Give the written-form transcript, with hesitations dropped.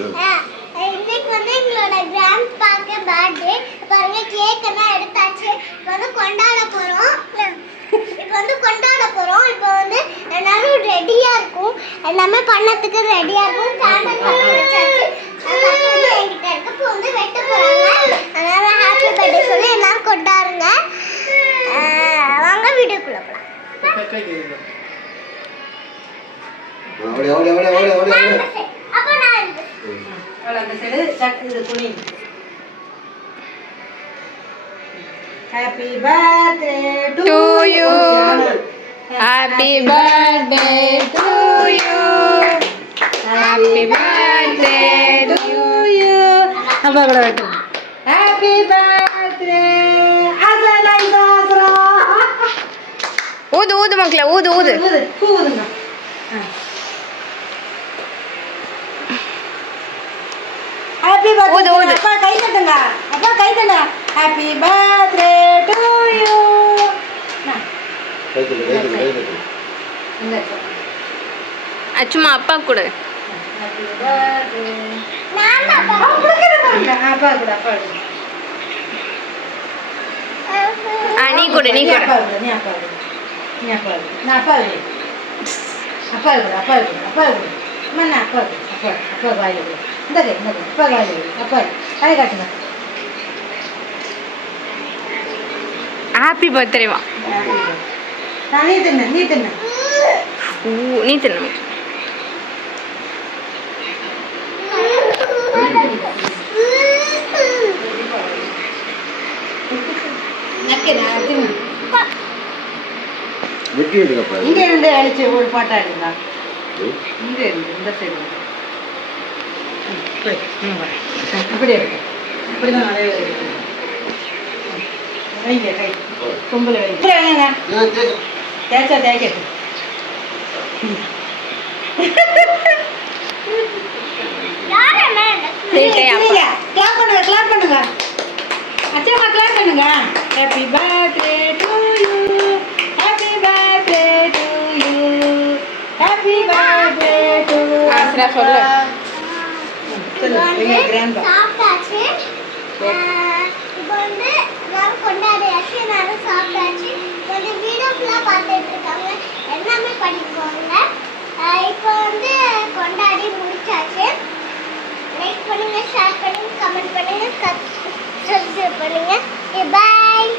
இன்னைக்கு வந்து எங்களோட கிராண்ட் பாக்கு பர்த்டே. பாருங்க கேக் எல்லாம் எடுத்தாச்சு. இப்போ வந்து கொண்டாட போறோம். இப்போ வந்து எல்லாரும் ரெடியா இருக்கும். எல்லாமே பண்ணதுக்கு ரெடியா இருக்கும். கேண்டல் வச்சாச்சு. அது என்கிட்ட இருக்கு. இப்போ வந்து வெட்ட போறாங்க. அதனால ஹாப்பி பர்த்டே சொல்லி எல்லாரும் கொண்டாடுங்க. வாங்க வீடியோக்குள்ள போலாம். அப்ப நான் அந்த சைடு சக் இது துணி. Happy birthday to you. Happy birthday to you. Happy birthday to you. அப்பா கூட வெட்டு. Happy birthday. அசலை சாஸ்ரா. ஊது ஊது மக்களே ஊது ஊது. ஊதுங்க. Happy birthday. அப்பா கை தட்டுங்க. அப்பா கை தட்டுங்க. Happy birthday to you. கை தட்டு. சும்மா அப்பா கூட. Happy birthday. நான் அப்பா அப்பா கூட அப்பா. நீ கூட நீ கூட. நீ அப்பா. நான் அப்பா. அப்பா கூட. மண்ணா அப்பா வாயில கூட. இந்த அப்பா வாயில கூட. அப்பா கை காட்டுங்க. ஹாப்பி பர்த்டே வா. நீ தின்னு. நீ தின்னு. இங்க இருந்து அடிச்சு ஒரு பாட்டா அடிங்க. இங்க இருந்து இந்த சைடு இப்படி இருக்கு. இப்படிதான் நிறைய வைங்க கை கும்பல வைங்க. தேய்ச்சா தேய்க்கட்டு. கிளாப் பண்ணுங்க. அச்சம்மா கிளாப் பண்ணுங்க. Happy birthday to you. Happy birthday to you. Happy birthday to Asra சொல்லு. எங்க கிராண்ட் சாப்பிட்டாச்சு. இப்போ வந்து எல்லாரும் கொண்டாடியாச்சு. எல்லாரும் சாப்பிட்டாச்சு. கொஞ்சம் வீடியோ ஃபுல்லாக பார்த்துட்டு இருக்காங்க. எல்லாமே படிக்குவாங்க. இப்போ வந்து கொண்டாடி முடிச்சாச்சு. லைக் பண்ணுங்க, ஷேர் பண்ணுங்க, கமெண்ட் பண்ணுங்க, சப்ஸ்கிரைப் பண்ணுங்க. பாய்.